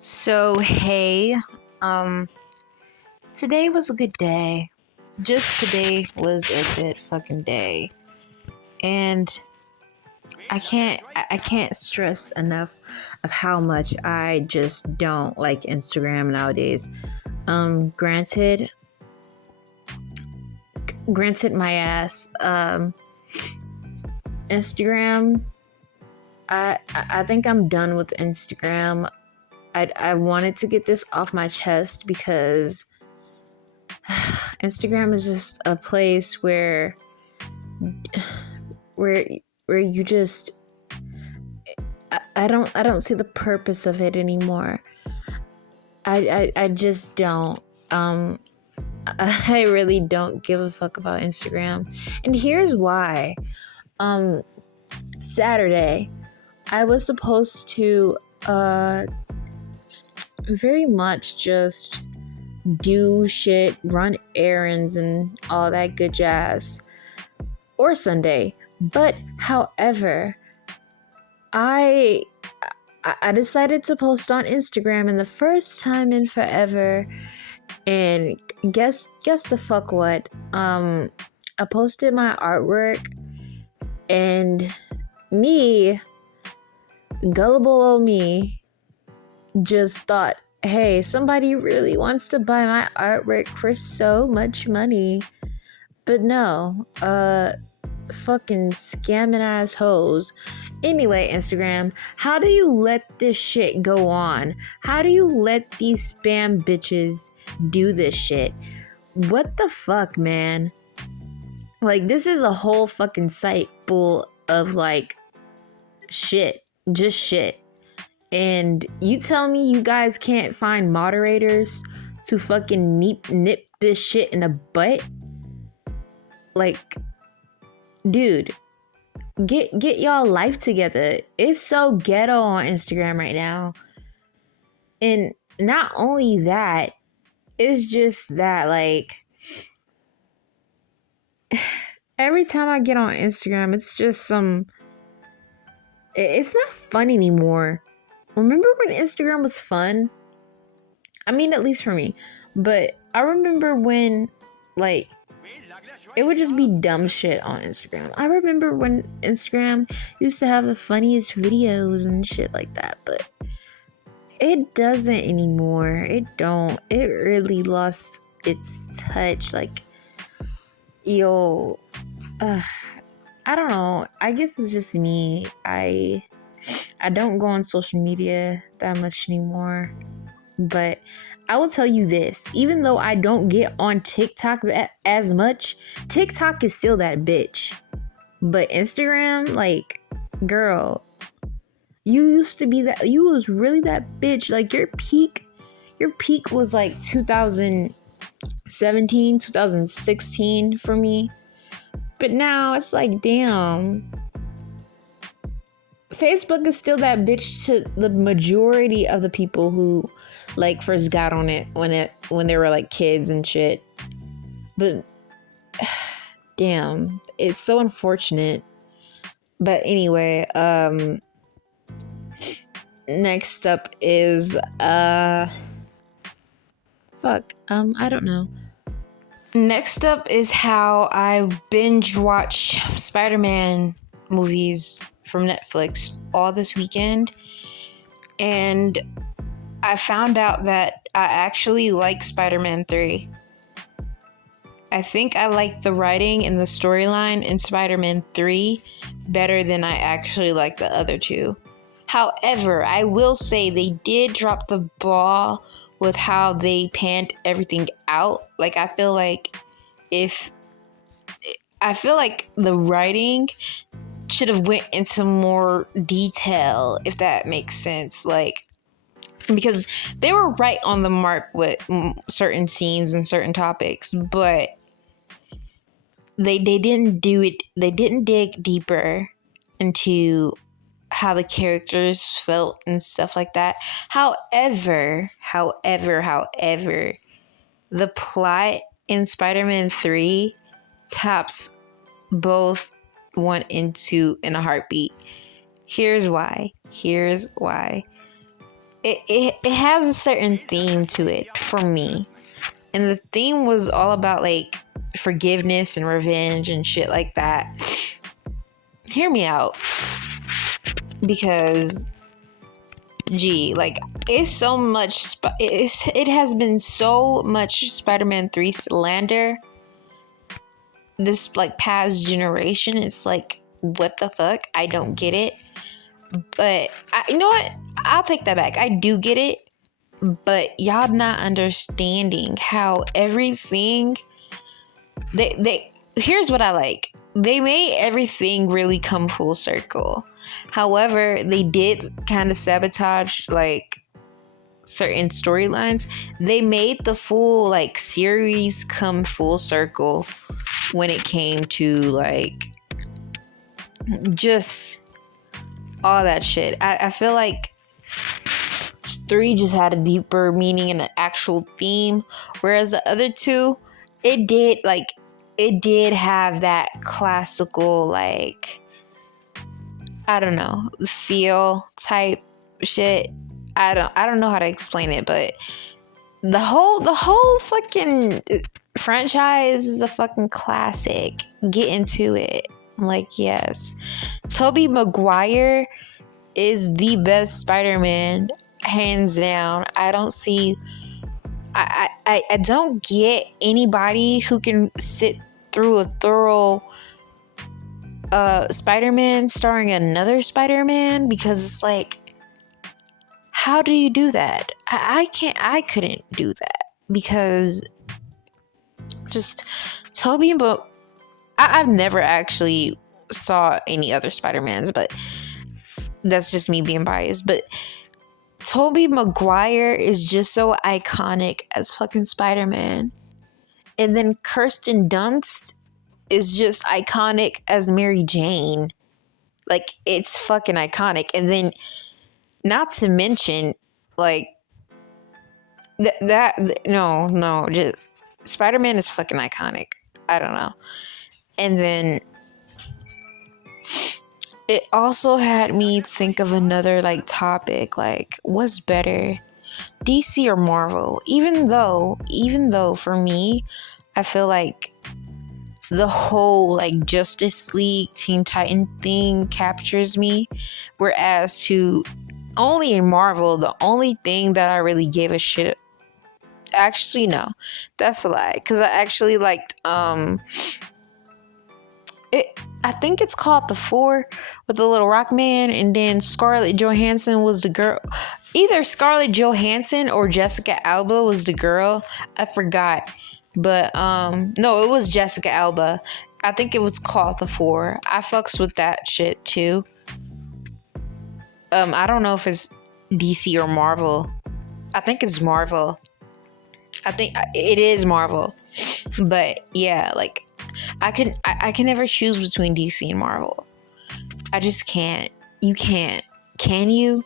So, hey, um, today was a good day. Just today was a good fucking day. And I can't stress enough of how much I just don't like Instagram nowadays. Granted, my ass, Instagram, I think I'm done with Instagram. I wanted to get this off my chest because Instagram is just a place where where you just I don't see the purpose of it anymore. I just don't. I really don't give a fuck about Instagram. And here's why. Saturday, I was supposed to very much just do shit, run errands and all that good jazz. Or Sunday. But however, I decided to post on Instagram, and the first time in forever, and guess the fuck what? I posted my artwork, and me, gullible old me, just thought, hey, somebody really wants to buy my artwork for so much money. But no, fucking scamming ass hoes. Anyway, Instagram, how do you let this shit go on? How do you let these spam bitches do this shit? What the fuck, man? Like, this is a whole fucking site full of like shit, just shit. And you tell me you guys can't find moderators to fucking nip this shit in the butt? Like, dude, get y'all life together. It's so ghetto on Instagram right now. And not only that, it's just that, like, every time I get on Instagram, it's just it's not fun anymore. Remember when Instagram was fun? I mean, at least for me. But I remember when, like, it would just be dumb shit on Instagram. I remember when Instagram used to have the funniest videos and shit like that, but it doesn't anymore. It really lost its touch. Like, yo, I don't know. I guess it's just me. I don't go on social media that much anymore. But I will tell you this, even though I don't get on TikTok as much, TikTok is still that bitch. But Instagram, like, girl, you used to be that, you was really that bitch. Like, your peak was like 2017, 2016 for me. But now it's like, damn. Facebook is still that bitch to the majority of the people who like first got on it when they were like kids and shit. But damn, it's so unfortunate. But anyway, next up is I don't know. Next up is how I binge watched Spider-Man movies from Netflix all this weekend, and I found out that I actually like Spider-Man 3. I think I like the writing and the storyline in Spider-Man 3 better than I actually like the other two. However, I will say they did drop the ball with how they panned everything out. Like, I feel like the writing should have went into more detail, if that makes sense. Like, because they were right on the mark with certain scenes and certain topics, but they didn't do it. They didn't dig deeper into how the characters felt and stuff like that. However, the plot in Spider-Man 3 tops both 1 and 2 in a heartbeat. Here's why. it has a certain theme to it for me. And the theme was all about like forgiveness and revenge and shit like that. Hear me out. Because gee, like it's so much it has been so much Spider-Man 3 slander this like past generation. It's like, what the fuck? I don't get it. But you know what? I'll take that back. I do get it. But y'all not understanding how everything they here's what I like. They made everything really come full circle. However, they did kind of sabotage like certain storylines. They made the full like series come full circle when it came to like just all that shit. I feel like 3 just had a deeper meaning and an actual theme, whereas the other two, it did have that classical like, I don't know, feel type shit. I don't know how to explain it, but the whole fucking franchise is a fucking classic. Get into it. Like, yes. Tobey Maguire is the best Spider-Man, hands down. I don't see I don't get anybody who can sit through a thorough Spider-Man starring another Spider-Man, because it's like, how do you do that? I couldn't do that, because just Toby, but I've never actually saw any other Spider-Mans, but that's just me being biased. But Tobey Maguire is just so iconic as fucking Spider-Man. And then Kirsten Dunst is just iconic as Mary Jane. Like, it's fucking iconic. And then, not to mention, like, just Spider-Man is fucking iconic. I don't know. And then it also had me think of another like topic, like, what's better, DC or Marvel? Even though for me, I feel like the whole like Justice League Teen Titan thing captures me, whereas to only in Marvel, the only thing that I really gave a shit, actually no, that's a lie, because I actually liked I think it's called The Four, with the Little Rock Man, and then Scarlett Johansson was the girl. Either Scarlett Johansson or Jessica Alba was the girl. I forgot. But no, it was Jessica Alba. I think it was called The Four. I fucks with that shit too. I don't know if it's DC or Marvel. I think it's Marvel. I think it is Marvel. But yeah, like, I can never choose between DC and Marvel. I just can't. You can't. Can you?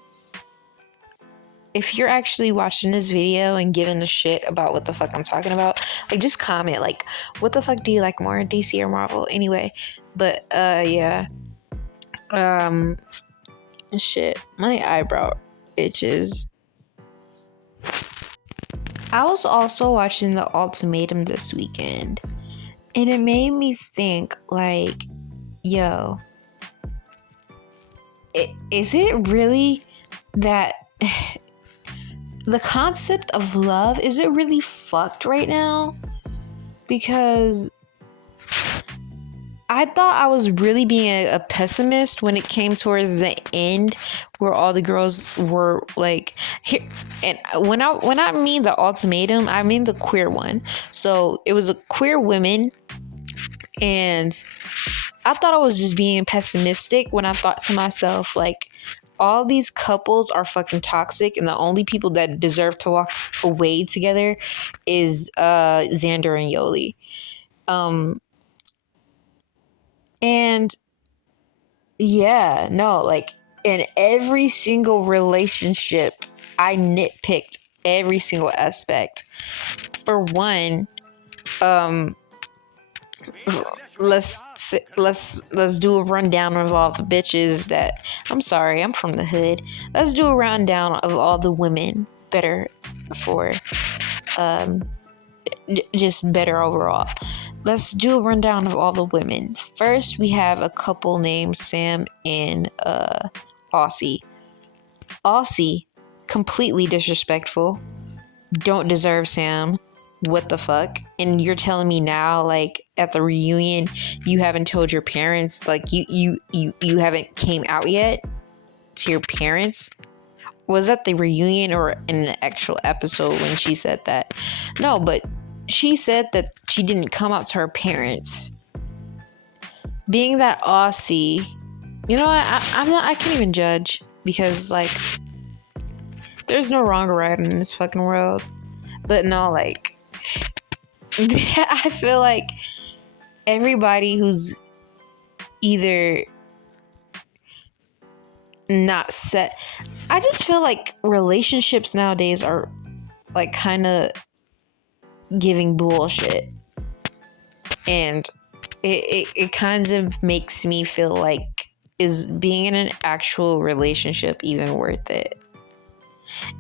If you're actually watching this video and giving a shit about what the fuck I'm talking about, like, just comment, like, what the fuck do you like more, DC or Marvel? Anyway, but yeah. Shit, my eyebrow itches. I was also watching The Ultimatum this weekend, and it made me think, like, yo, is it really that the concept of love, is it really fucked right now? Because I thought I was really being a pessimist when it came towards the end, where all the girls were like, here. And when I mean The Ultimatum, I mean the queer one. So it was a queer women, and I thought I was just being pessimistic when I thought to myself, like, all these couples are fucking toxic, and the only people that deserve to walk away together is Xander and Yoli. And yeah, no, like, in every single relationship, I nitpicked every single aspect. For one, let's do a rundown of all the bitches that, I'm sorry, I'm from the hood. Let's do a rundown of all the women better for just better overall. Let's do a rundown of all the women. First, we have a couple named Sam and Aussie. Aussie, completely disrespectful. Don't deserve Sam. What the fuck? And you're telling me now, like at the reunion, you haven't told your parents, like you haven't came out yet to your parents? Was that the reunion or in the actual episode when she said that? No, but she said that she didn't come out to her parents. Being that Aussie, you know what? I can't even judge because like there's no wrong or right in this fucking world. But no, like I feel like everybody who's either not set, I just feel like relationships nowadays are like kind of giving bullshit, and it kind of makes me feel like, is being in an actual relationship even worth it?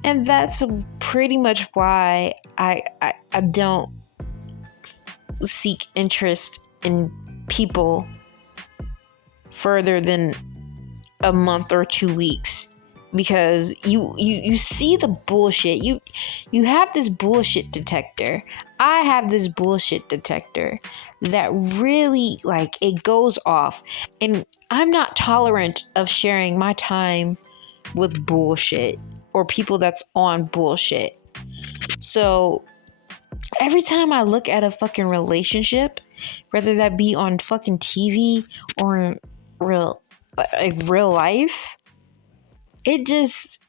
And that's pretty much why I don't seek interest in people further than a month or 2 weeks, because you see the bullshit. You have this bullshit detector. I have this bullshit detector that really, like, it goes off, and I'm not tolerant of sharing my time with bullshit or people that's on bullshit. So every time I look at a fucking relationship, whether that be on fucking TV or in real life, it just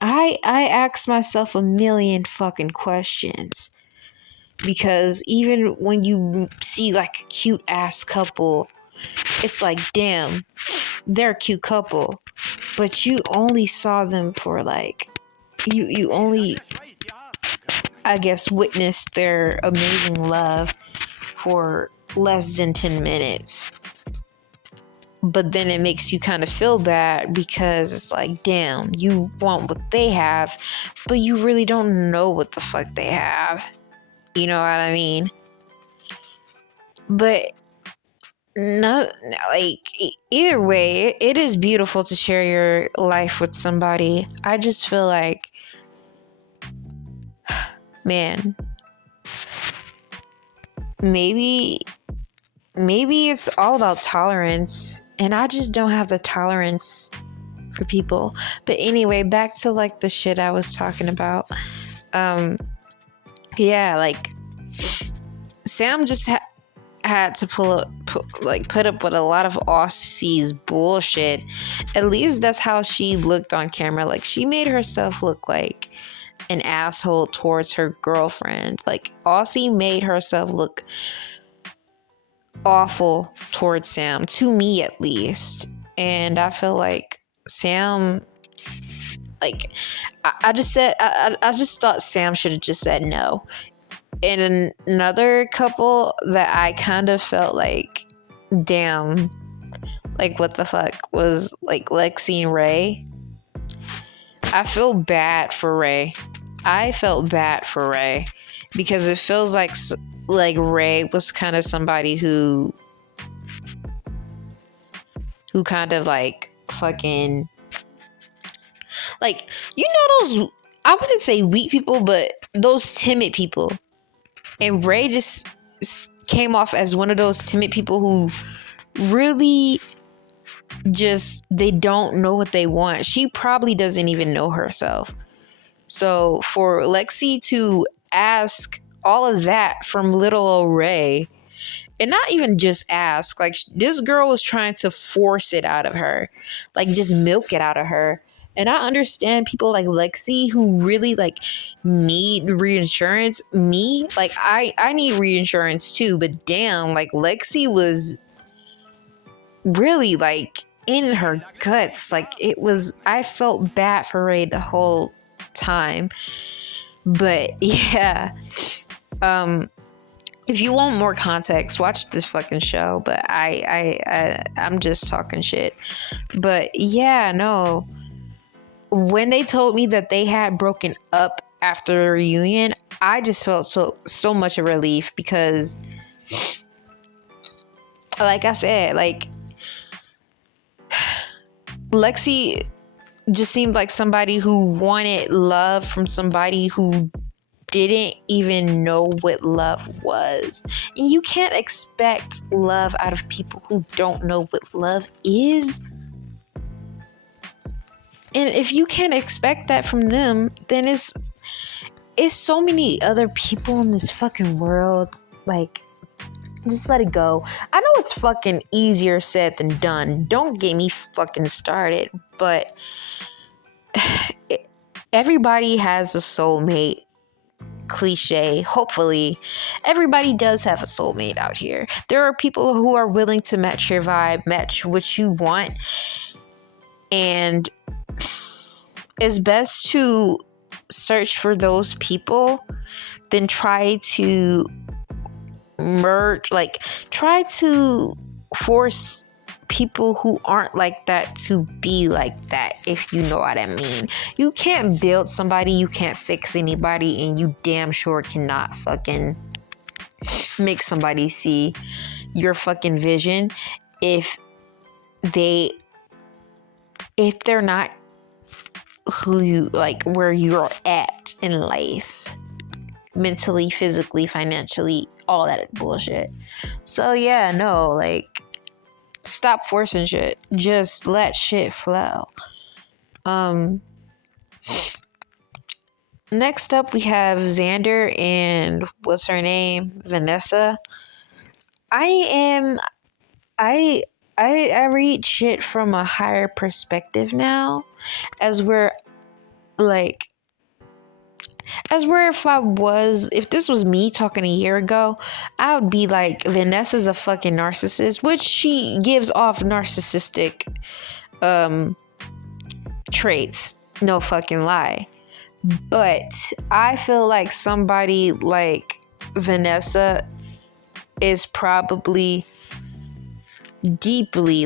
I ask myself a million fucking questions. Because even when you see like a cute ass couple, it's like, damn, they're a cute couple, but you only saw them for like, you only, I guess, witnessed their amazing love for less than 10 minutes. But then it makes you kind of feel bad because it's like, damn, you want what they have, but you really don't know what the fuck they have. You know what I mean? But no, like, either way, it is beautiful to share your life with somebody. I just feel like, man, maybe it's all about tolerance, and I just don't have the tolerance for people. But anyway, back to like the shit I was talking about. Yeah, like Sam just had to put up with a lot of Aussie's bullshit. At least that's how she looked on camera. Like, she made herself look like an asshole towards her girlfriend. Like, Aussie made herself look awful towards Sam, to me at least. And I feel like Sam, like, I just thought Sam should have just said no. And another couple that I kind of felt like, damn, like, what the fuck, was like Lexi and Ray. I feel bad for Ray. I felt bad for Ray because it feels like Ray was kind of somebody who kind of like fucking, like, you know, those, I wouldn't say weak people, but those timid people. And Ray just came off as one of those timid people who really just, they don't know what they want. She probably doesn't even know herself. So for Lexi to ask all of that from little old Ray, and not even just ask, like, this girl was trying to force it out of her, like, just milk it out of her. And I understand people like Lexi who really like need reinsurance. Me, like, I need reinsurance too, but damn, like, Lexi was really like in her guts. Like, it was, I felt bad for Ray the whole time. But yeah, If you want more context, watch this fucking show. But I'm just talking shit. But yeah, no. When they told me that they had broken up after the reunion, I just felt so much of relief because, like I said, like Lexi just seemed like somebody who wanted love from somebody who didn't even know what love was. And you can't expect love out of people who don't know what love is. And if you can't expect that from them, then it's so many other people in this fucking world. Like, just let it go. I know it's fucking easier said than done. Don't get me fucking started. But everybody has a soulmate. Cliche. Hopefully, everybody does have a soulmate out here. There are people who are willing to match your vibe, match what you want. And it's best to search for those people than try to try to force people who aren't like that to be like that, if you know what I mean. You can't build somebody, you can't fix anybody, and you damn sure cannot fucking make somebody see your fucking vision if they're not who you like, where you're at in life, mentally, physically, financially, all that bullshit. So yeah, no, like, stop forcing shit. Just let shit flow. Next up we have Xander and what's her name? Vanessa. I read shit from a higher perspective now, as where if this was me talking a year ago, I would be like, Vanessa's a fucking narcissist, which she gives off narcissistic traits, no fucking lie. But I feel like somebody like Vanessa is probably deeply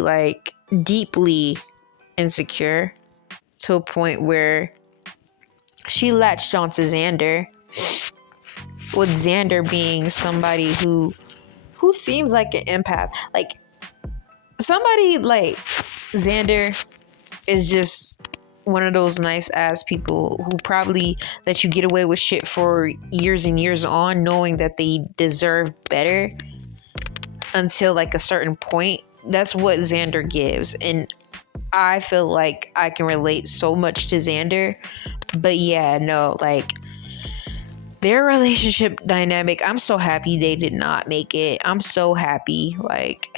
insecure to a point where she latched onto Xander, with Xander being somebody who seems like an empath. Like, somebody like Xander is just one of those nice ass people who probably let you get away with shit for years and years on, knowing that they deserve better until like a certain point. That's what Xander gives. And I feel like I can relate so much to Xander. But yeah, no, like, their relationship dynamic, I'm so happy they did not make it. I'm so happy. Like,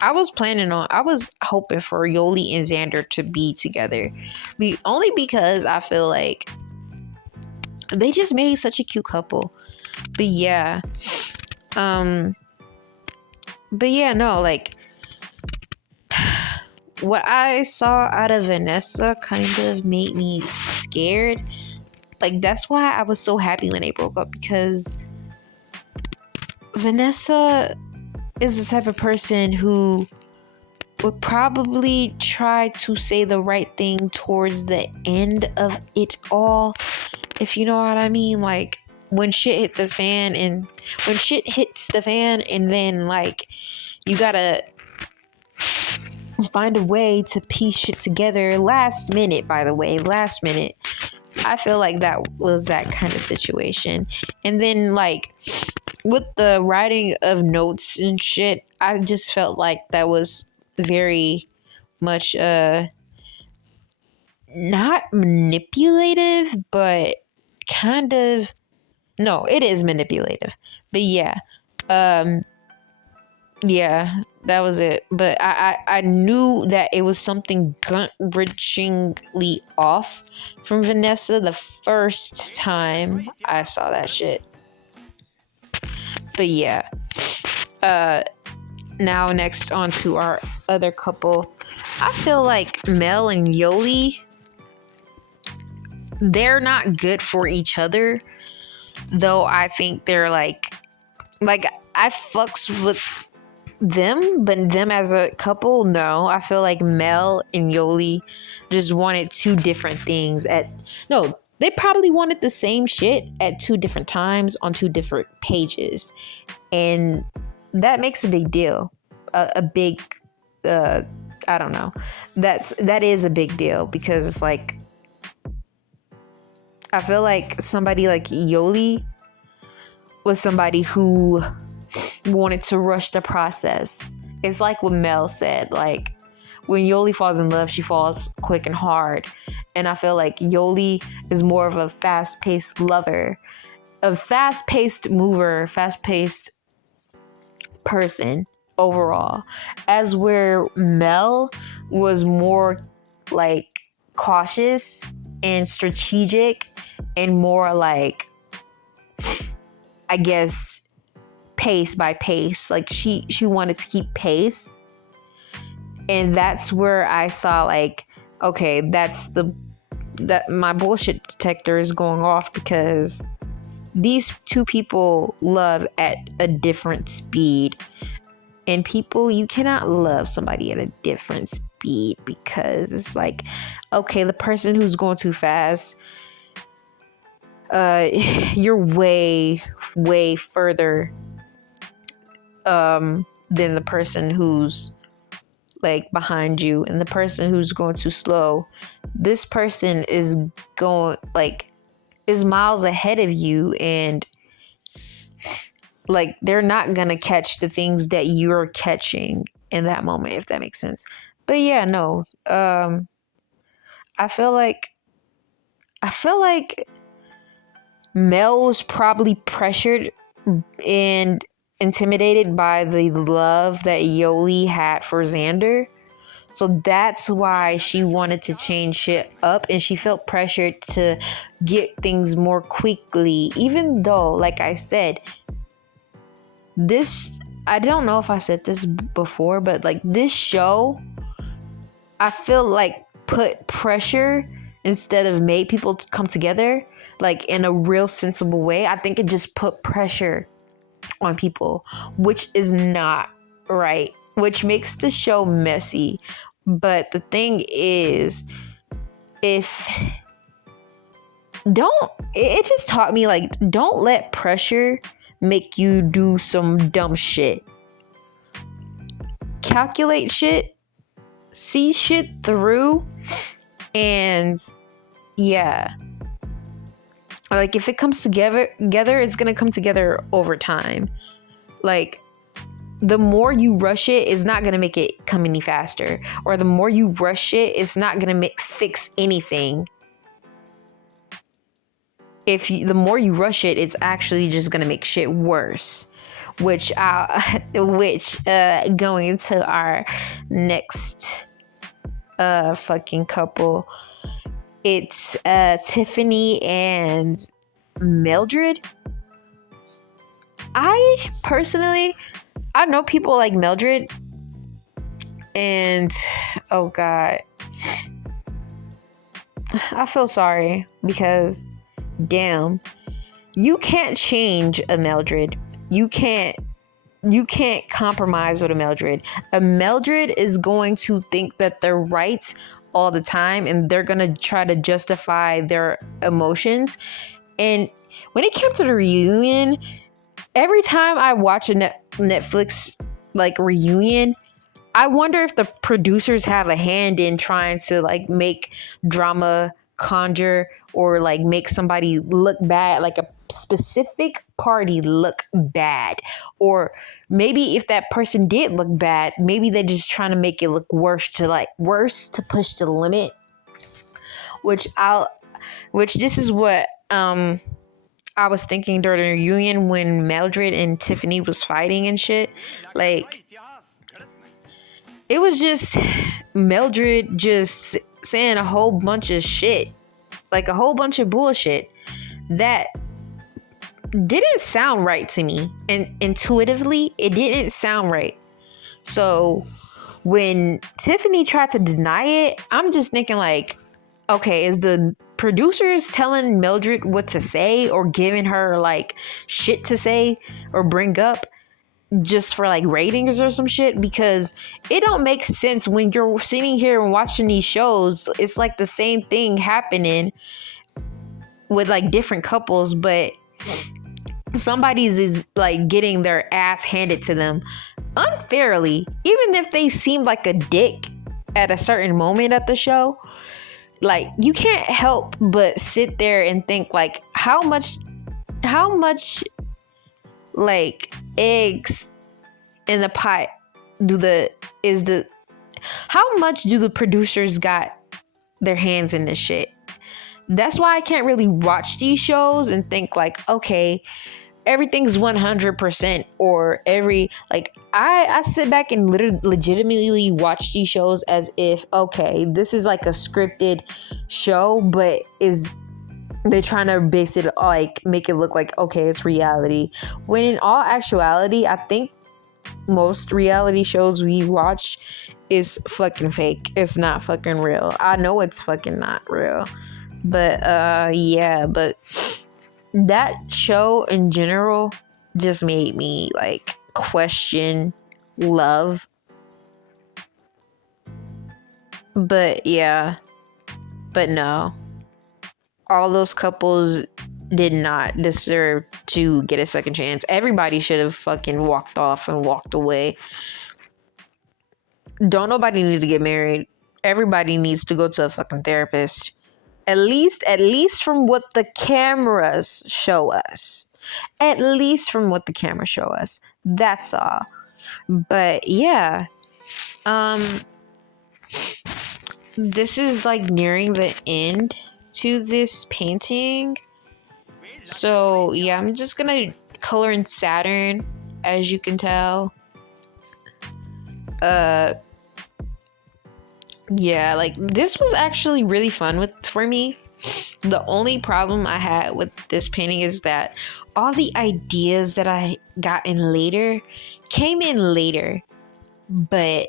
I was hoping for Yoli and Xander to be together. Only because I feel like they just made such a cute couple. But yeah. No, like, what I saw out of Vanessa kind of made me scared. Like, that's why I was so happy when they broke up, because Vanessa is the type of person who would probably try to say the right thing towards the end of it all, if you know what I mean. Like, when shit hits the fan, and then like, you gotta find a way to piece shit together last minute. I feel like that was that kind of situation. And then, like, with the writing of notes and shit, I just felt like that was very much not manipulative, but kind of, no, it is manipulative. But yeah, yeah, that was it. But I knew that it was something gut-wrenchingly off from Vanessa the first time I saw that shit. But yeah. Now next on to our other couple. I feel like Mel and Yoli, they're not good for each other. Though I think they're like Like, I fucks with them, but them as a couple, no. I feel like Mel and Yoli just wanted two different things no, they probably wanted the same shit at two different times on two different pages. And that makes a big deal. A big I don't know. That is a big deal, because it's like, I feel like somebody like Yoli was somebody who wanted to rush the process. It's like what Mel said, like, when Yoli falls in love, she falls quick and hard. And I feel like Yoli is more of a fast-paced lover, a fast-paced mover, fast-paced person overall. As where Mel was more like cautious and strategic and more like, I guess, pace by pace. Like, she wanted to keep pace. And that's where I saw, like, okay, that my bullshit detector is going off, because these two people love at a different speed. And people, you cannot love somebody at a different speed, because it's like, okay, the person who's going too fast, you're way, way further than the person who's like behind you. And the person who's going too slow, this person is going like is miles ahead of you, and like, they're not gonna catch the things that you're catching in that moment, if that makes sense. But yeah, no, I feel like Mel was probably pressured and intimidated by the love that Yoli had for Xander. So that's why she wanted to change shit up, and she felt pressured to get things more quickly. Even though, like I said, I don't know if I said this before, but like, this show, I feel like, put pressure instead of made people come together, like, in a real sensible way. I think it just put pressure on people, which is not right, which makes the show messy. But the thing is, it just taught me, like, don't let pressure make you do some dumb shit. Calculate shit, see shit through, and yeah, like, if it comes together, it's gonna come together over time. Like, the more you rush it, it's not gonna make it come any faster, or the more you rush it, it's not gonna fix anything. The more you rush it, it's actually just gonna make shit worse. Which going into our next fucking couple, it's Tiffany and Mildred. I know people like Mildred, and oh god, I feel sorry, because damn, you can't change a Mildred. You can't compromise with a Mildred. A Mildred is going to think that they're right all the time, and they're gonna try to justify their emotions. And when it came to the reunion, every time I watch a Netflix like reunion, I wonder if the producers have a hand in trying to like make drama conjure, or like make somebody look bad, like a specific party look bad. Or maybe if that person did look bad, maybe they're just trying to make it look worse to push the limit. Which this is what I was thinking during the reunion, when Mildred and Tiffany was fighting and shit. Like, it was just Mildred just saying a whole bunch of shit, like a whole bunch of bullshit that didn't sound right to me. And intuitively, it didn't sound right. So when Tiffany tried to deny it, I'm just thinking like, okay, is the producers telling Mildred what to say or giving her like shit to say or bring up just for like ratings or some shit? Because it don't make sense when you're sitting here and watching these shows. It's like the same thing happening with like different couples, but somebody's is like getting their ass handed to them unfairly, even if they seem like a dick at a certain moment at the show. Like, you can't help but sit there and think like how much like eggs in the pot do the is the how much do the producers got their hands in this shit? That's why I can't really watch these shows and think like, okay, everything's 100%, or every like I sit back and literally legitimately watch these shows as if, okay, this is like a scripted show, but is they're trying to base it like make it look like, okay, it's reality, when in all actuality I think most reality shows we watch is fucking fake. It's not fucking real. I know it's fucking not real, but yeah, but that show in general just made me like question love. But yeah, but no, all those couples did not deserve to get a second chance. Everybody should have fucking walked off and walked away. Don't nobody need to get married. Everybody needs to go to a fucking therapist. At least from what the cameras show us. At least from what the cameras show us. That's all. But yeah. This is like nearing the end to this painting. So yeah, I'm just gonna color in Saturn, as you can tell. Yeah, like this was actually really fun for me. The only problem I had with this painting is that all the ideas that I got in later came in later. But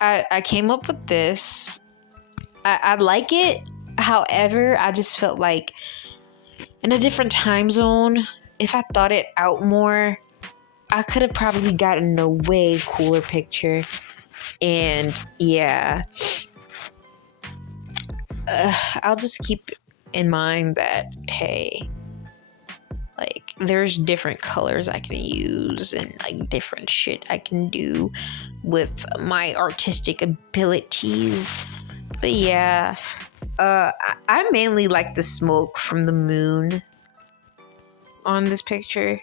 I came up with this. I like it. However, I just felt like in a different time zone, if I thought it out more, I could have probably gotten a way cooler picture. And yeah, I'll just keep in mind that, hey, like there's different colors I can use and like different shit I can do with my artistic abilities. But yeah, I mainly like the smoke from the moon on this picture.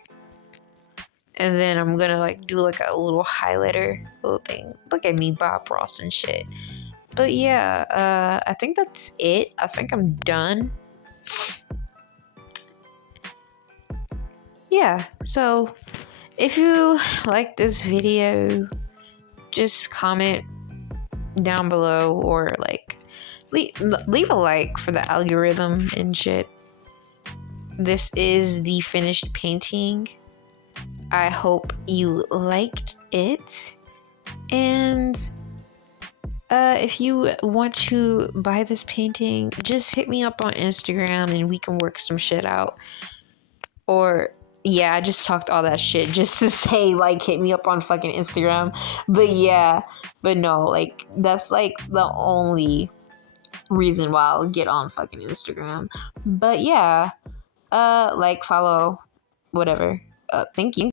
And then I'm gonna like do like a little highlighter little thing. Look at me, Bob Ross and shit. But yeah, I think that's it. I think I'm done. Yeah, so if you like this video, just comment down below, or like leave a like for the algorithm and shit. This is the finished painting. I hope you liked it. And if you want to buy this painting, just hit me up on Instagram and we can work some shit out. Or yeah, I just talked all that shit just to say like hit me up on fucking Instagram. But yeah, but no, like that's like the only reason why I'll get on fucking Instagram. But yeah, like, follow, whatever. Thank you.